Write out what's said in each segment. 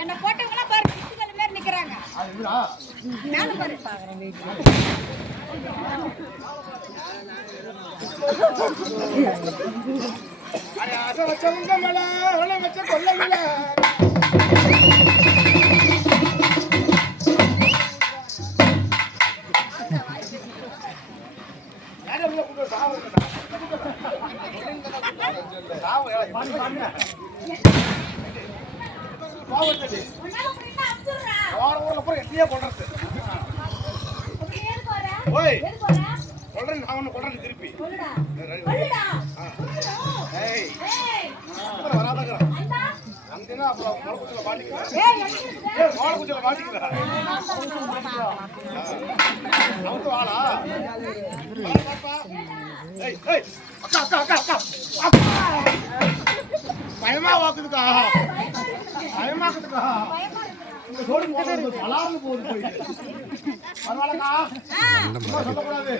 என்ன போட்டவங்களா பாரு கிட்டுகள் மாதிரி நிக்கறாங்க. மேல பாரு. அரே ஆசை வச்சவங்க மேல அவளை வச்ச கொல்லையில திருப்பி பயமா வாக்குதுக்கா பயமாக்குதுக்கா இந்த சோடு போகுது பலாறு போகுது போயிட்டு பரவாயில்லக்கா சொல்லக்கூடாது.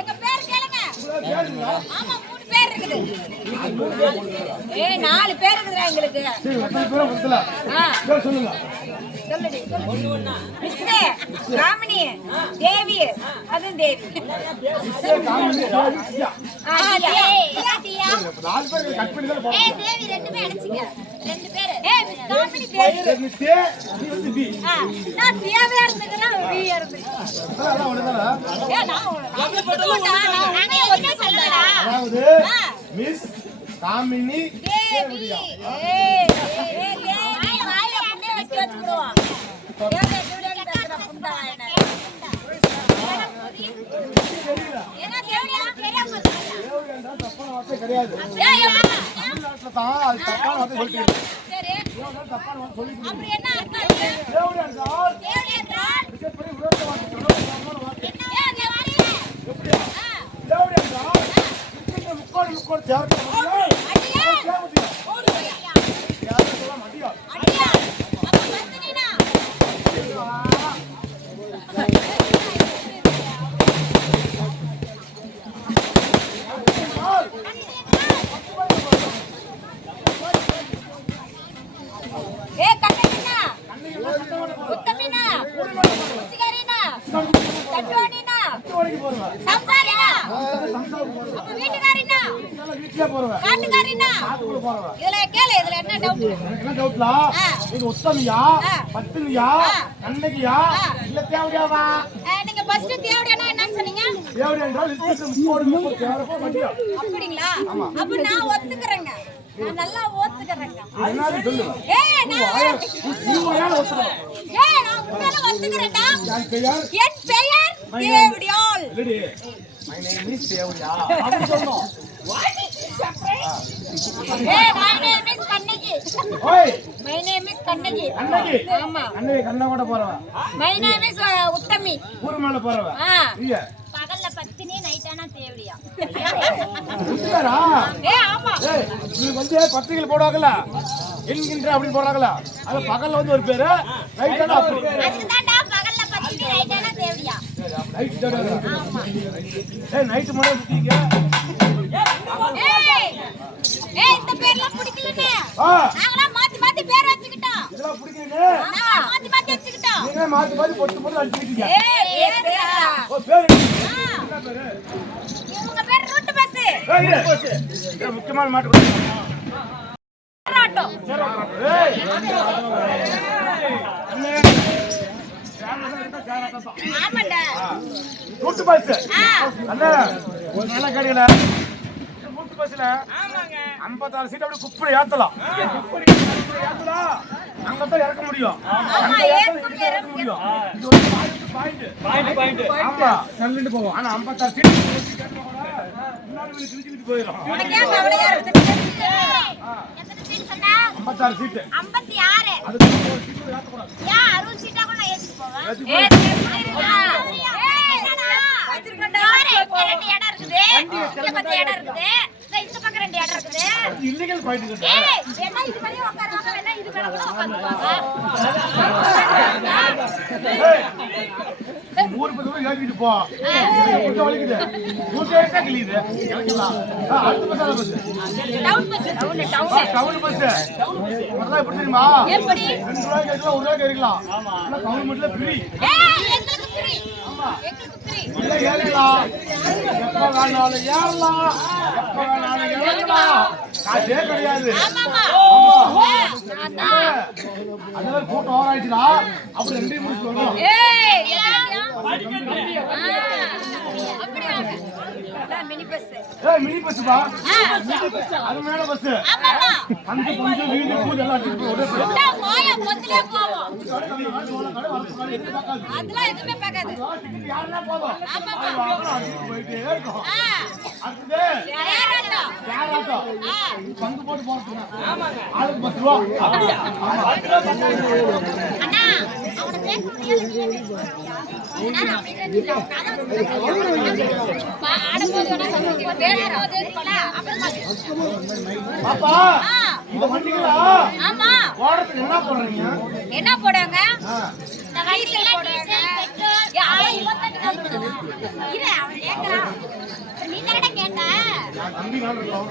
எங்க பேர் கேளுங்க. ஆமா 3 பேர் இருக்குது. 4 பேர் இருக்குடா எங்களுக்கு. சரி எத்தனை பேரை கொடுத்தல பேர் சொல்லுங்க. சொல்லுடி சொல்லு. மிஸ்ஸே ராமினி தேவி அது தேவி. மிஸ்ஸே காமினி தேவி தியா. தியா. நாலு பேர் கட் பண்ணி தான் போறோம். தேவி ரெண்டு பேர் அடிச்சிங்க. 2 பேர். மிஸ் காமினி தேவி. மிஸ்ஸே நீ வந்து பி. நான் தியாவே இருந்தேனா பி இருந்தேன். அதான் ஒண்ணேடா. நான் என்ன சொல்லடா. அதாவது மிஸ் காமினி தேவி. தேவி வாயில அப்படியே வச்சு வச்சுடுவோம். தேவி தேவி பேசுற புண்டா என்ன. என்ன தேவியா தெரியாம தேவி என்றா தப்பான வார்த்தை கிடையாது. ஏய் தமிழ்நாட்டுல தான் அது தப்பான வார்த்தை சொல்லிட்டு சரி தேவி தப்பான வார்த்தை சொல்லிட்டு அப்படி என்ன அர்த்தம் தேவி என்றால் தேவி என்றால் மிகப்பெரிய உயர்ந்த வார்த்தை தப்பான வார்த்தை. என்ன தேவி எப்படியா தேவி என்றால் இந்த முக்கோண தேவதை அடியா ஓடு போய்யா யாரும் சொல்ல மாட்டியா அடியா அப்ப வந்து நீனா ஏ கண்ணகினா உத்தமினா உச்சிகாரினா தட்டுவானினா ஓடிக்கு போறவா சம்சாரினா சம்சாரம் போறவா அப்ப வீட்டுக்காரினா வீட்ல போறவா காட்டுக்காரினா ஆத்துக்குள்ள போறவா இதுல கேளு இதுல என்ன டவுட் எனக்கு என்ன டவுட்லா இது உத்தமியா பத்தினியா கண்ணகியா இல்ல தேவடியாவா நீங்க ஃபர்ஸ்ட் தேவடியானா என்னன்னு சொன்னீங்க தேவடி என்றால் இருக்கு முக்கோண தேவதை மாட்டியா அப்படிங்களா அப்ப நான் ஒத்துக்கறேங்க நான் நல்லா ஒத்துக்கறேங்க என்னது சொல்லு ஏய் நான் நீ வாயால ஒத்துக்க ஏய் நான் உண்மையில ஒத்துக்கறேன்டா என் பெயர் என் பெயர் தேவடியாள் ரெடி மை நேம் இஸ் தேவடியா அப்படி சொல்லணும் ஏய் my name is கண்ணகி ஓய் my name is Kannagi Kannagi ஆமா கண்ணகி கண்ணகோட போறவா my name is உத்தமி ஊர் மேல போறவா இல்ல பகல்ல பத்தினி நைட்டானா தேவடியா இல்லடா ஏய் ஆமா ஏய் நீ வந்து பத்திரிகைல போடுவாங்கல என்கின்ற அப்படி போறாங்கல அது பகல்ல வந்து ஒரு பேரு நைட்டானா அப்படி அதுக்கு தான்டா பகல்ல பத்தினி நைட்டானா தேவடியா நைட் டேடா ஆமா ஏய் நைட் முறை புடிங்க ஏய் ஏய் இந்த பேர்லாம் பிடிக்கலனே நாங்களா மாத்தி மாத்தி பேர் வச்சுக்கிட்டோம் இதெல்லாம் புடிங்க நாங்களா மாத்தி மாத்தி வச்சுக்கிட்டோம் நீங்க மாத்தி மாத்தி பொட்டு பொட்டு அடிச்சிட்டீங்க ஏய் பேரா ஓ பேரு என்ன பேரு இவங்க பேர் ரூட் பஸ் ஏய் இது முக்கியமான மாட்டு ஆட்டோ ஏய் அண்ணே ஆமாடா ரூட் பஸ் அண்ணே ஒரு நல்ல கடையில ரூட் பஸ்ல ஆமாங்க 56 சீட் அப்படியே குப்பை ஏத்தலாம் அங்க தான் இறக்க முடியும் ஆமா ஏற்க முடியும் இது ஒரு பாயிண்ட் ஆமா செல்லிட்டு போவோம் ஆனா 56 சீட் முன்னாடி வந்து கிழிச்சிட்டு போயிடும் உனக்கு ஏன் கவலையா இருக்கு எத்தனை சீட் சொன்னா 56 சீட் 56 அதுக்கு ஒரு சீட் ஏத்த கூடாது யா 60 சீட்டா கூட நான் ஏத்திட்டு போவேன் வச்சிருக்கடா ரெண்டு இடம் இருக்குது இங்க பத்து இடம் இருக்குது இந்த பக்கம் ரெண்டு இடம் இருக்குது இல்லீகல் பாயிண்ட் இருக்கு ஏய் வேணா இது மாதிரி உட்காருவாங்க வேணா இது மேல கூட உட்காருவாங்க ஊர் பக்கம் ஏறிட்டு போ குட்ட வலிக்குது ஊட்டே கிளியுது எனக்குலாம் அடுத்த bus town bus town bus முதல்ல எப்படி தெரியுமா எப்படி 2 ரூபாய்க்கு ஏறலாம் 1 ரூபாய்க்கு ஏறிக்கலாம் ஆனா கவர்மெண்ட்ல ஃப்ரீ ஏய் எங்களுக்கு ஃப்ரீ ஆமா எங்களுக்கு ஃப்ரீ இல்ல ஏறலாம் எப்ப வேணாலும் ஏறலாம் எப்ப வேணாலும் ஏறலாம் காசே கிடையாது ஆமாமா அந்த மாதிரி கூட்டம் ஓவர் ஆயிடுச்சுடா. அப்படி ரெண்டையும் முடிச்சு வரணும். மினி பஸ்ஸுப்பா. அது மேல பஸ். அந்த கொஞ்சம் வீடு பூஜை எல்லாம் அடிச்சு போய் ஒரே அதெல்லாம் எதுவுமே பார்க்காது. டிக்கெட் யாருன்னா போதும். போயிட்டே இருக்கும். அடுத்தது பங்கு போட்டு போறதுங்க. ஆளுக்கு 10 ரூபா. அண்ணா அவனை பேச முடியாது. பாப்பா இந்த வண்டிகளா ஆமா ஓடத்துக்கு என்ன போடுறீங்க? என்ன போடுங்க? இந்த வயசுல டீசல் பெட்ரோல் யாரும் 28 இரு அவன் கேக்குறான். நீ தானே கேட்ட? நான் தம்பி நான் இருக்கோம்.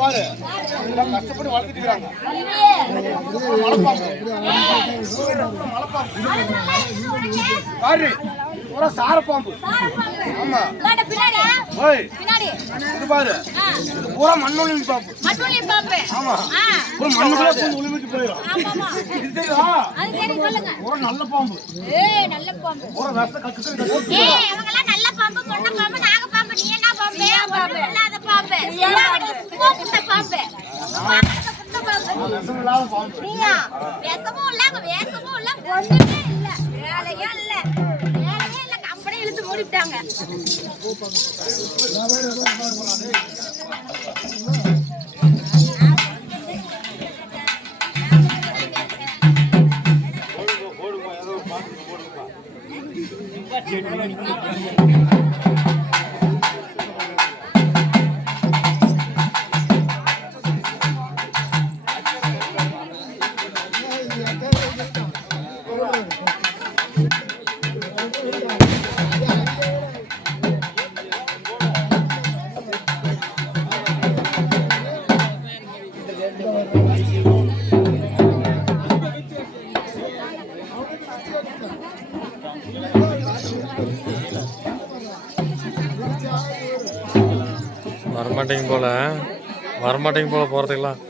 பாரு கஷ்டப்பட்டு வளர்த்துட்டு இருக்காங்க. பாரு பூரா சாரப்பாம்பு. ஆமா பின்னாடி பாரு இது பூரா மண்ணொலிம்பி பாம்பு. ஆமா மண்ணுக்குள்ள போய் ஒளிமிட்டு போயிடும். இது தெரியுமா? பூரா நல்ல பாம்பு. பூரா விஷத்தை கட்டுறது. நல்ல பாம்பு பொண்ண பாம்பு நாக பாம்பு. நீ என்ன பாம்பு? இல்லாத பாம்பு. கூப்பிட்ட பாம்பு. விஷம் இல்லாத பாம்பு. நீயா விஷமும் இல்ல வேஷமும் இல்ல ஒண்ணுமே இல்ல. வேலையே இல்ல கம்பெனி இழுத்து மூடிட்டாங்க. வரமாட்டேங்க போல போகிறதுக்கெல்லாம்.